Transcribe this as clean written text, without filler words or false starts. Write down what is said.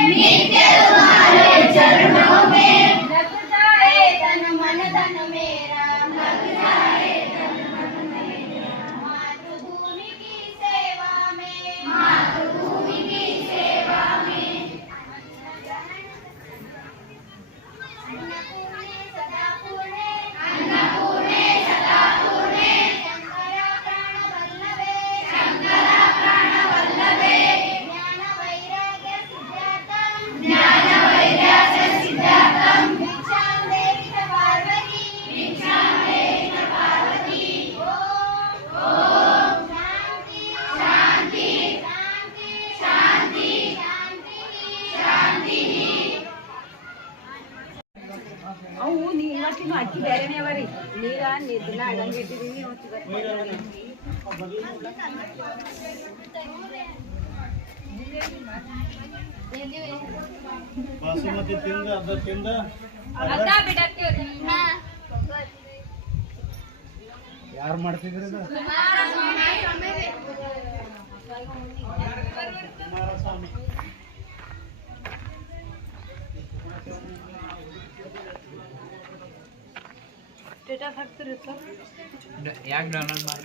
नित्य तुम्हारे चरणों में लग जाए तन मन धन मेरा, लग जाए तन मन मेरा। मातृभूमि की सेवा में, मातृभूमि की सेवा में। अन्नपूर्णे सदा पूर्णे, अन्नपूर्णे सदा पूर्णे। शंकरा प्राण वल्लभे, शंकरा प्राण वल्लभे। ज्ञान वैराग्य सिद्धार्थम, ज्ञान वैराग्य सिद्धार्थम। भिक्षां देहि च पार्वती, भिक्षां देहि च पार्वती। ओम शांति शांति शांति शांति शांति। ಅವು ಇವತ್ತಿನ ಅಕ್ಕಿ ಬೇರೆನೇ ಅವರಿ ನೀರ ನಿದ್ದನ ಅಡಂಗೆ ಇಟ್ಟಿದೀವಿ ಬಾಸುಮತಿ ತಿಂದ ಅದ ತಿಂದ ಅರ್ಧ ಬಿಡಕ್ಕೆ ಯಾರು ಮಾಡ್ತಿದ್ರಿ ಕುಮಾರಸ್ವಾಮಿ ಸ್ಟೇಟಸ್ ಹಾಕ್ತಿರಿ ಸರ್ ಯಾಕೆ ಡೌನ್ಲೋಡ್ ಮಾಡಿ